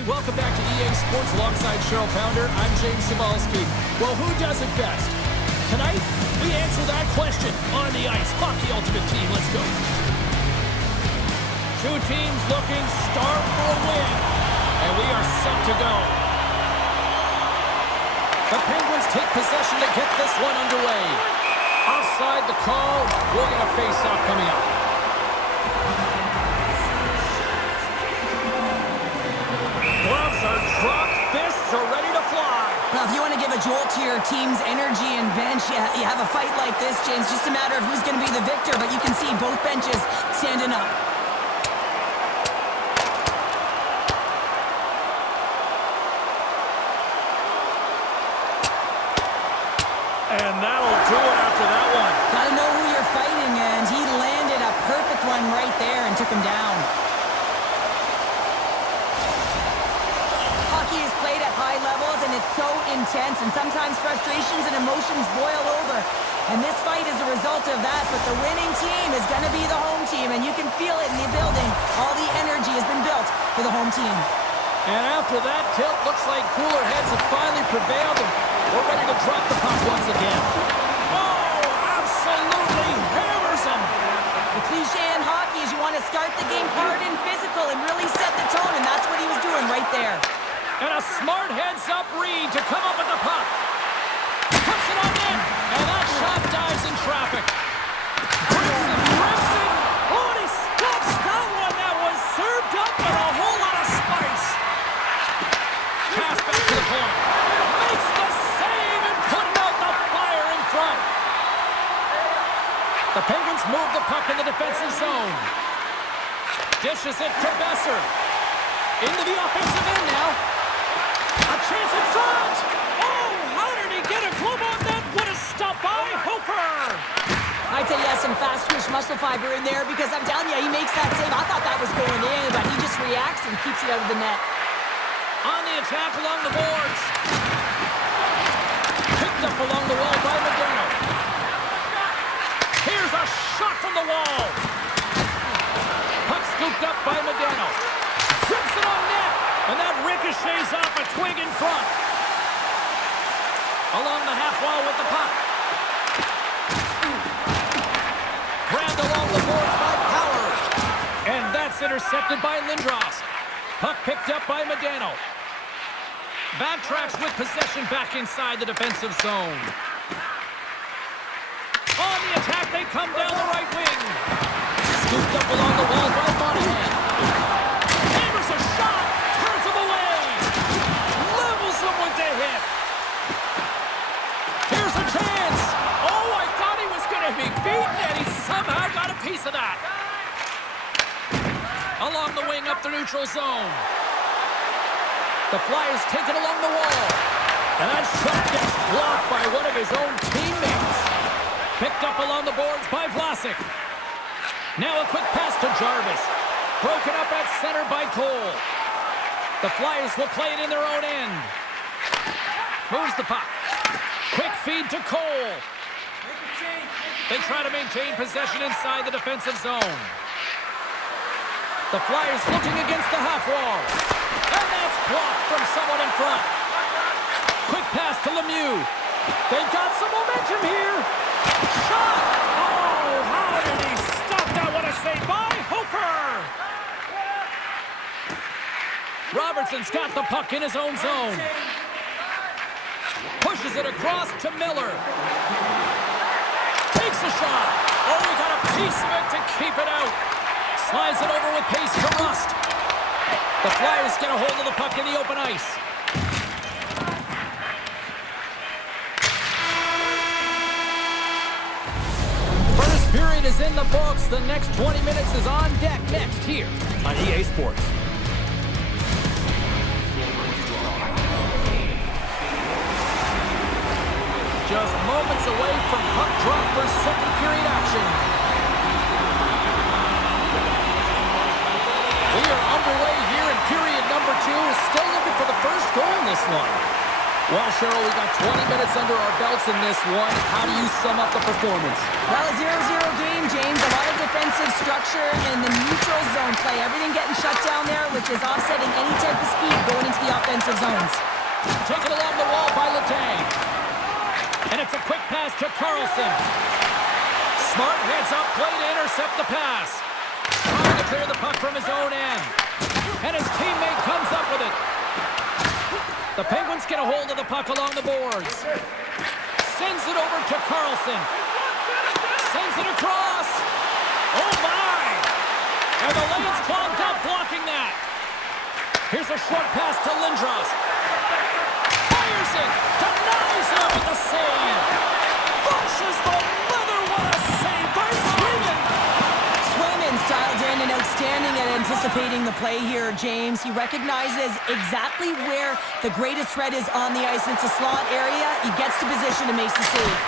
everybody. Welcome back to EA Sports alongside Cheryl Pounder. I'm James Cybulski. Well, who does it best? Tonight, we answer that question on the ice. Hockey Ultimate Team, let's go. Two teams looking starved for a win, and we are set to go. The Penguins take possession to get this one underway. Offside the call. We'll get a face-off coming up. Gloves are dropped, fists are ready to fly. Now, if you want to give a jolt to your team's energy and bench, you have a fight like this, James. Just a matter of who's going to be the victor, but you can see both benches standing up. And that'll do it after that one. Gotta know who you're fighting, and he landed a perfect one right there and took him down. Hockey is played at high levels, and it's so intense, and sometimes frustrations and emotions boil over. And this fight is a result of that, but the winning team is going to be the home team, and you can feel it in the building. All the energy has been built for the home team. And after that tilt, looks like cooler heads have finally prevailed, and we're ready to drop the puck once again. Oh, absolutely hammers him. The cliche in hockey is you want to start the game hard and physical and really set the tone, and that's what he was doing right there. And a smart heads-up read to come up with the puck. Puts it on in, and that shot dives in traffic. Grimson. Oh, and he stops that one. That was served up with a whole lot of spice. Pass back to the point. Makes the save and putting out the fire in front. The Penguins move the puck in the defensive zone. Dishes it to Besser. Into the offensive end now. A chance in front! Oh, how did he get a glove on that? What a stop by Hofer! I'd say yes, some fast twitch muscle fiber in there because I'm telling you, he makes that save. I thought that was going in, but he just reacts and keeps it out of the net. On the attack along the boards. Picked up along the wall by Modano. Here's a shot from the wall. Puck scooped up by Modano. Trips it on net. And that ricochets off a twig in front. Along the half wall with the puck. Grabbed along the boards by Power. And that's intercepted by Lindros. Puck picked up by Modano. Backtracks with possession back inside the defensive zone. On the attack, they come down the right wing. Scooped up along the wall by Monahan. Hammers a shot. Turns him away. Levels him with the hit. Here's a chance. Oh, I thought he was going to be beaten, and he somehow got a piece of that. Along the wing up the neutral zone. The Flyers take it along the wall. And that shot gets blocked by one of his own teammates. Picked up along the boards by Vlasic. Now a quick pass to Jarvis. Broken up at center by Cole. The Flyers will play it in their own end. Moves the puck. Quick feed to Cole. They try to maintain possession inside the defensive zone. The Flyers looking against the half wall. And that's blocked from someone in front. Quick pass to Lemieux. They've got some momentum here. Shot! Oh, how did he stop that? What a save by Hofer! Robertson's got the puck in his own zone. Pushes it across to Miller. Takes a shot. Oh, he got a piece of it to keep it out. Slides it over with pace to Rust. The Flyers get a hold of the puck in the open ice. First period is in the books. The next 20 minutes is on deck next here on EA Sports. Just moments away from puck drop for second period action. We are underway here in period number 2. Still looking for the first goal in this one. Well, Cheryl, we got 20 minutes under our belts in this one. How do you sum up the performance? Well, a 0-0 game, James. A lot of defensive structure in the neutral zone play. Everything getting shut down there, which is offsetting any type of speed going into the offensive zones. Taken along the wall by Letang. And it's a quick pass to Carlson. Smart heads up, play to intercept the pass. Trying to clear the puck from his own end. And his teammate comes up with it. The Penguins get a hold of the puck along the boards. Sends it over to Carlson. Sends it across. Oh, my! And the lane's clogged up blocking that. Here's a short pass to Lindros. Fires it. Denies him with the save. Pushes the mother. What a save by Swayman. Swayman's dialed in and outstanding at anticipating the play here, James. He recognizes exactly where the greatest threat is on the ice. It's a slot area. He gets to position and makes the save.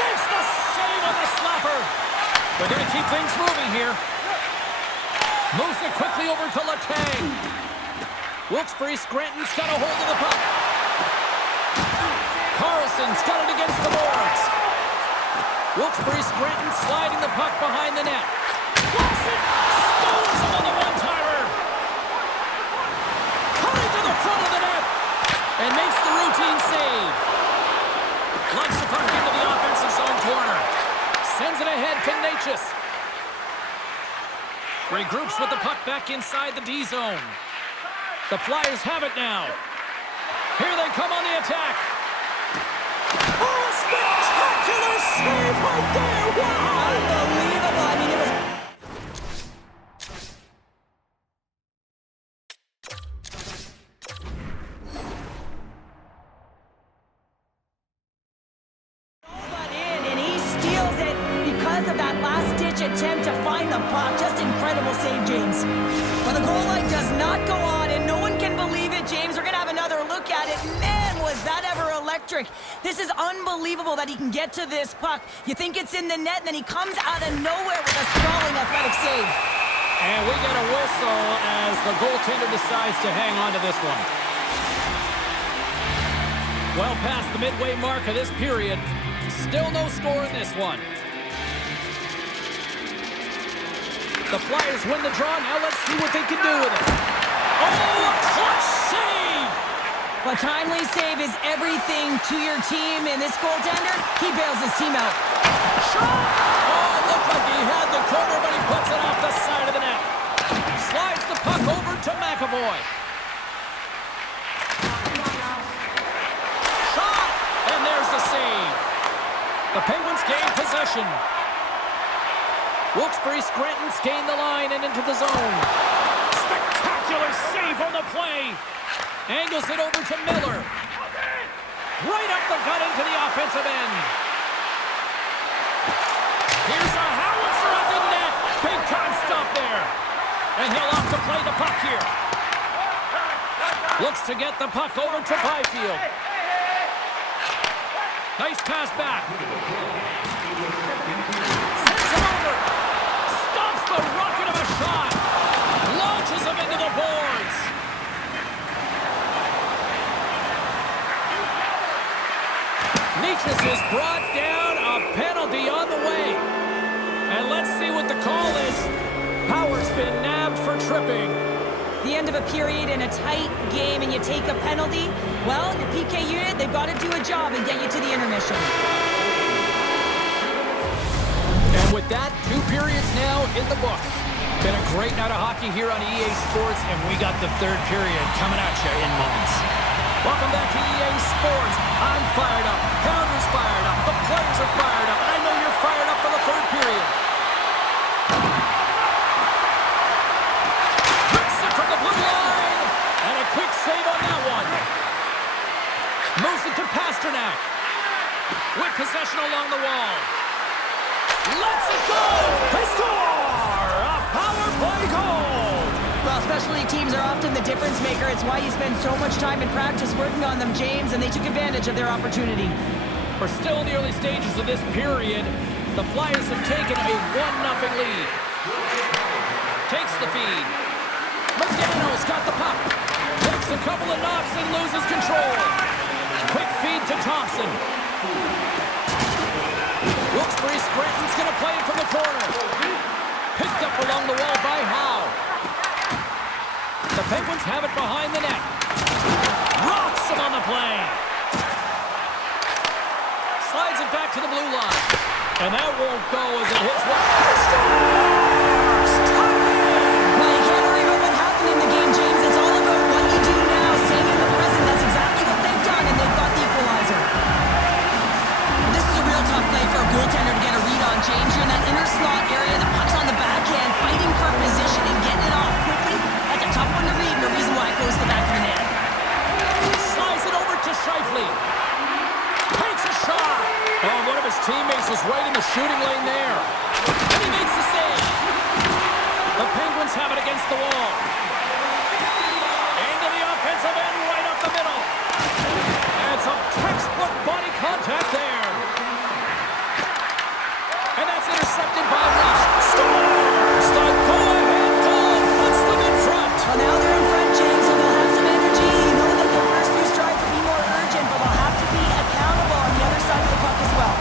Makes the save on the slapper. They're going to keep things moving here. Moves it quickly over to Letang. Wilkes-Barre Scranton's got a hold of the puck. Carlson's got it against the boards. Wilkes-Barre Scranton sliding the puck behind the net. Lawson scores him on the one-timer. Coming to the front of the net. And makes the routine save. Lunks the puck into the offensive zone corner. Sends it ahead to Necas. Regroups with the puck back inside the D zone. The Flyers have it now. Here they come on the attack. Oh, spectacular save right there! Wow! Unbelievable. I mean, it was... and he steals it because of that last-ditch attempt to find the puck. Just incredible save, James. Well, the goal line does not go on, and no one can believe it, James. We're going to have another look at it. Man, was that ever electric. This is unbelievable that he can get to this puck. You think it's in the net, and then he comes out of nowhere with a sprawling athletic save. And we get a whistle as the goaltender decides to hang on to this one. Well past the midway mark of this period. Still no score in this one. The Flyers win the draw. Now let's see what they can do with it. Oh, a clutch save! A timely save is everything to your team, and this goaltender, he bails his team out. Shot! Oh, it looked like he had the corner, but he puts it off the side of the net. Slides the puck over to McAvoy. Shot! And there's the save. The Penguins gain possession. Wilkes-Barre Scranton's gained the line and into the zone. Spectacular save on the play. Angles it over to Miller. Right up the gut into the offensive end. Here's a howitzer at the net. Big time stop there. And he'll opt to play the puck here. Looks to get the puck over to Byfield. Nice pass back. Sends him over. Stops the rocket of a shot. Launches him into the boards. Necas is brought down. A penalty on the way. And let's see what the call is. Power's been nabbed for tripping. The end of a period in a tight game and you take a penalty, well, the PK unit, they've got to do a job and get you to the intermission. And with that, 2 periods now in the books. Been a great night of hockey here on EA Sports, and we got the 3rd period coming at you in moments. Welcome back to EA Sports. I'm fired up. Pounders fired up. The players are fired up. And I know you're fired up for the 3rd period. Hits it from the blue line. And a quick save on that one. Moves it to Pasternak. With possession along the wall. Lets it go! They score! A power play goal! Well, specialty teams are often the difference maker. It's why you spend so much time in practice working on them, James, and they took advantage of their opportunity. We're still in the early stages of this period. The Flyers have taken a 1-0 lead. Takes the feed. McDaniel's got the puck. Takes a couple of knocks and loses control. Quick feed to Thompson. Wilkes-Barre Scranton's going to play it from the corner. Picked up along the wall by Howe. The Penguins have it behind the net. Rocks him on the play. Slides it back to the blue line. And that won't go as it hits one. Well, you can't worry about what happened in the game, James. It's all about what you do now, staying in the present. That's exactly what they've done, and they've got the equalizer. This is a real tough play for a goaltender to get a read on, James. You're in that inner slot area. The puck's on the backhand, fighting for position and getting it off quickly. That's a tough one to read, and the reason why it goes to the back of the net. Slides it over to Scheifele. Takes a shot. Oh, one of his teammates was right in the shooting lane there. And he makes the save. The Penguins have it against the wall. Into the offensive end, right up the middle. And some textbook body contact there. And that's intercepted by Rush. Scores! The go-ahead goal puts them in front. Well, now they're in front, James, and they'll have some energy. You know that their first few strides will be more urgent, but they'll have to be accountable on the other side of the puck as well.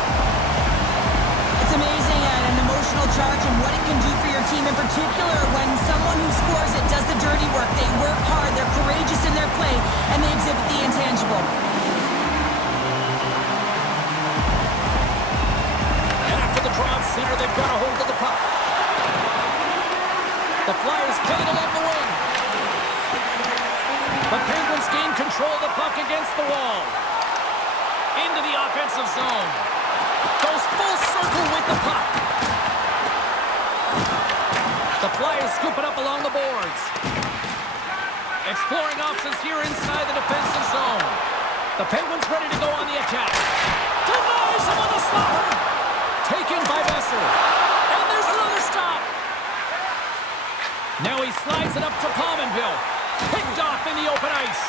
It's amazing an emotional charge and what it can do for your team, in particular when someone who scores it does the dirty work. They work hard, they're courageous in their play, and they exhibit the intangible. And after the draw center, they've got a hold of the puck. The Flyers play it along the wing. The Penguins gain control of the puck against the wall. Into the offensive zone. Goes full circle with the puck. The Flyers scoop it up along the boards. Exploring options here inside the defensive zone. The Penguins ready to go on the attack. Denies him on the slot. Taken by Besser. And there's another stop. Now he slides it up to Pominville. Picked off in the open ice.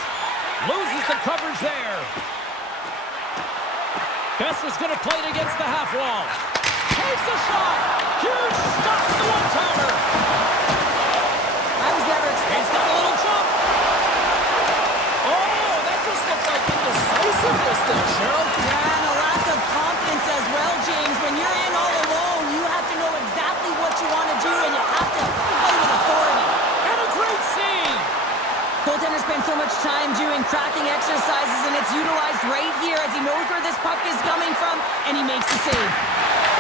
Loses the coverage there. Besser's going to play it against the half wall. Takes a shot. Huge stop to the one-timer. I was never expecting. He's got a little jump. Oh, that just looked like indecisiveness there, Cheryl. Yeah, and a lack of confidence as well, James. When you're in all alone, you have to know exactly what you want to do, and you have to play with authority. And a great save. Goaltender spends so much time doing tracking exercises, and it's utilized right here as he knows where this puck is coming from, and he makes the save.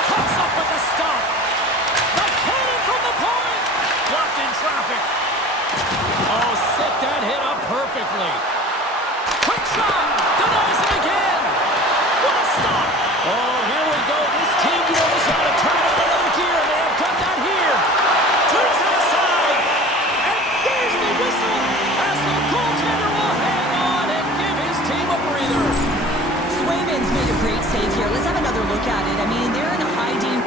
Comes up with the stop. The cannon from the point. Blocked in traffic. Oh, set that hit up perfectly. Quick shot. Denies it again. What a stop. Oh, here we go. This team knows how to turn it on another gear, and they have done that here. Turns it aside. And there's the whistle as the goaltender will hang on and give his team a breather. Swayman's made a great save here. Let's have another look at it. I mean, they're in a hiding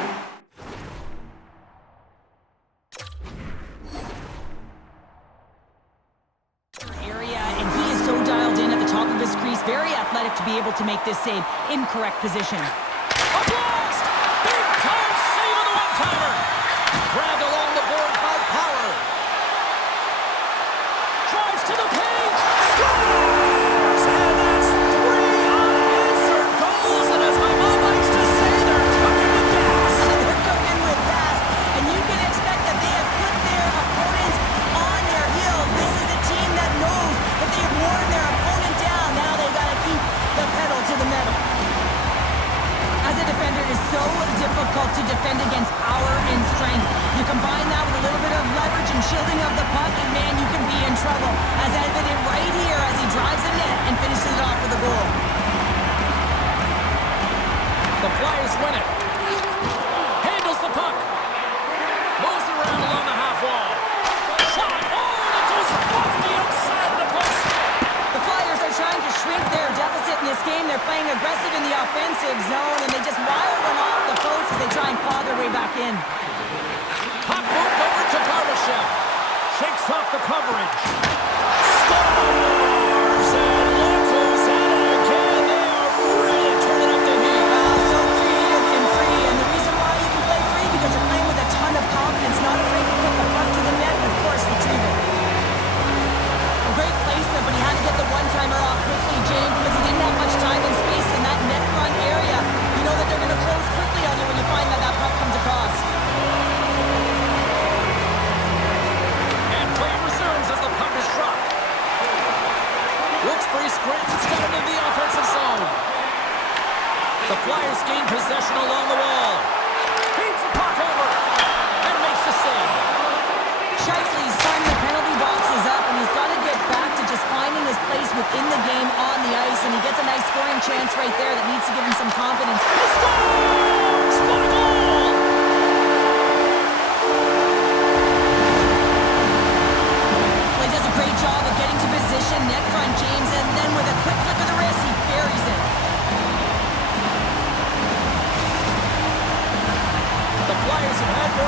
area, and he is so dialed in at the top of his crease. Very athletic to be able to make this save in correct position. A blast! Big time save of the one-timer! Grabbed along the board by Power. Drives to the page! Scores! And that's 3 unanswered goals, and as my mom likes to say, they're cooking with gas. They're cooking with gas, and you can expect that they have put their opponents on their heels. This is a team that knows if they have worn their opponent down, now they've got to keep the pedal to the metal. As a defender, it is so difficult to defend against power and strength. You combine that with a little bit of leverage and shielding of the puck, and man, you can be in trouble. As evident right here as he drives the net and finishes it off with a goal. The Flyers win it. Handles the puck. Moves it around along the half wall. Shot. Oh, and it goes off the outside of the post. The Flyers are trying to shrink their deficit in this game. They're playing aggressive in the offensive zone, and they just wire one off the post as they try and claw their way back in. Puck moved over to Barbashev. Shakes off the coverage. Scores! And look who's at it again. They are really turning up the heat. So creative and free, and the reason why you can play free because you're playing with a ton of confidence, not afraid to put the puck to the net, and of course retrieve it. A great placement, but he had to get the one-timer off quickly, James, because he didn't have much time.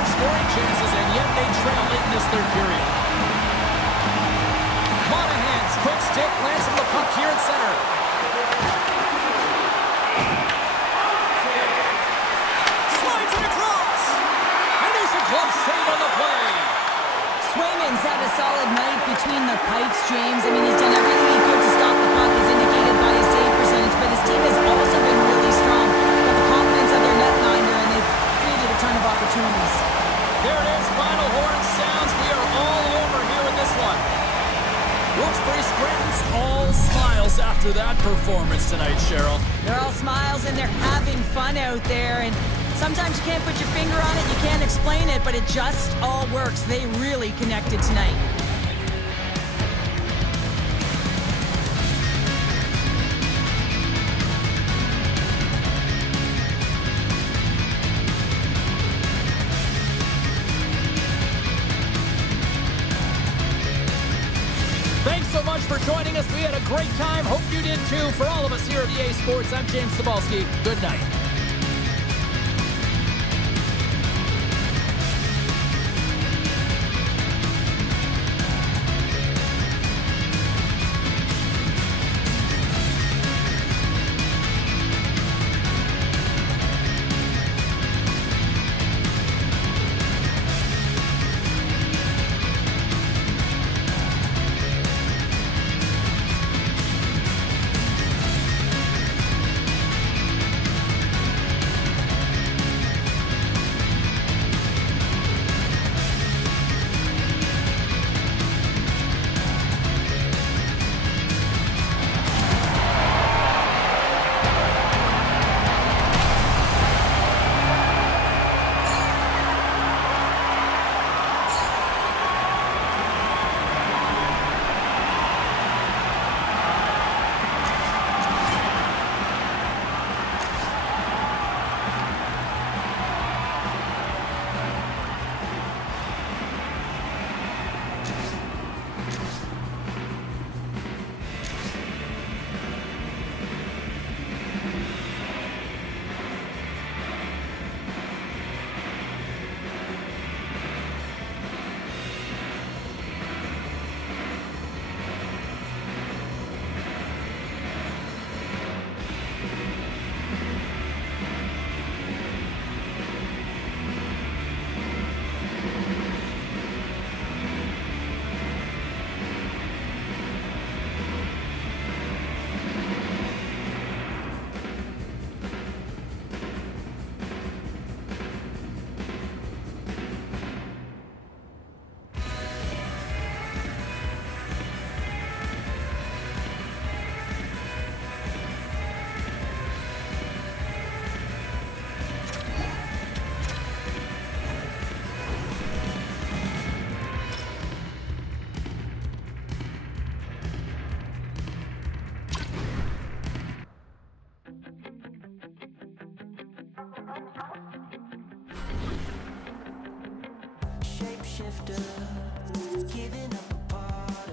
more scoring chances, and yet they trail late in this third period. Monahan's quick stick lands him the puck here at center. Slides it across. And there's a glove save on the play. Swayman's had a solid night between the pipes, James. I mean, he's done everything he could to stop the puck, as indicated by his save percentage, but his team has also been really strong. Got the confidence of their netminder, and they've created a ton of opportunities. There it is, final horn sounds. We are all over here in this one. Wilkes-Barre Scranton's all smiles after that performance tonight, Cheryl. They're all smiles, and they're having fun out there, and sometimes you can't put your finger on it, you can't explain it, but it just all works. They really connected tonight. Thanks so much for joining us. We had a great time. Hope you did too. For all of us here at EA Sports, I'm James Cybulski. Good night. Shapeshifter, giving up.